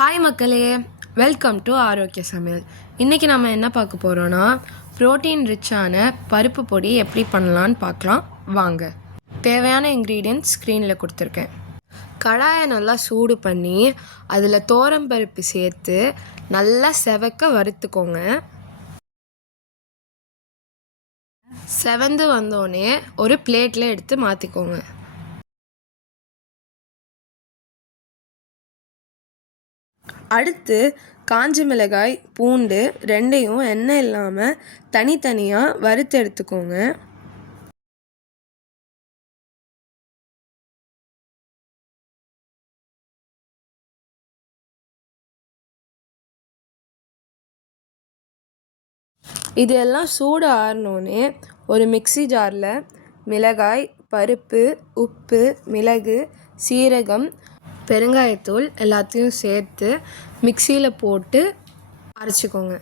Hi மக்களே, welcome to ஆரோக்கிய சமையல். இன்றைக்கி நம்ம என்ன பார்க்க போகிறோன்னா, ப்ரோட்டீன் ரிச்சான பருப்பு பொடி எப்படி பண்ணலான்னு பார்க்கலாம் வாங்க. தேவையான இன்க்ரீடியன்ட்ஸ் ஸ்க்ரீனில் கொடுத்துருக்கேன். கடாயை நல்லா சூடு பண்ணி அதில் பருப்பு சேர்த்து நல்லா செவக்க வறுத்துக்கோங்க. செவந்து வந்தோடனே ஒரு பிளேட்டில் எடுத்து மாற்றிக்கோங்க. அடுத்து காஞ்ச மிளகாய், பூண்டு ரெண்டையும் எண்ணெய் இல்லாமல் தனித்தனியாக வறுத்து எடுத்துக்கோங்க. இது எல்லாம் சூடு ஆறினோடனே ஒரு மிக்ஸி ஜாரில் மிளகாய், பருப்பு, உப்பு, மிளகு, சீரகம், பெருங்காயத்தூள் எல்லாத்தையும் சேர்த்து மிக்சியில் போட்டு அரைச்சிக்கோங்க.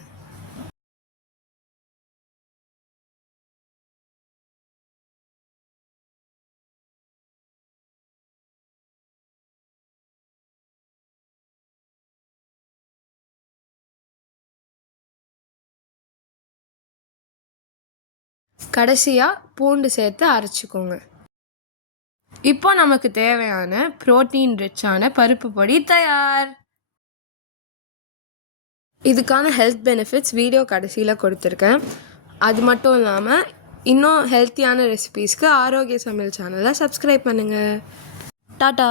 கடைசியாக பூண்டு சேர்த்து அரைச்சிக்கோங்க. இப்போ நமக்கு தேவையான ப்ரோட்டீன் ரிச்சான பருப்பு பொடி தயார். இதுக்கான ஹெல்த் பெனிஃபிட்ஸ் வீடியோ கடைசியில் கொடுத்துருக்கேன். அது மட்டும் இல்லாமல் இன்னும் ஹெல்த்தியான ரெசிபீஸ்க்கு ஆரோக்கிய சமையல் சேனலை சப்ஸ்கிரைப் பண்ணுங்கள். டாட்டா.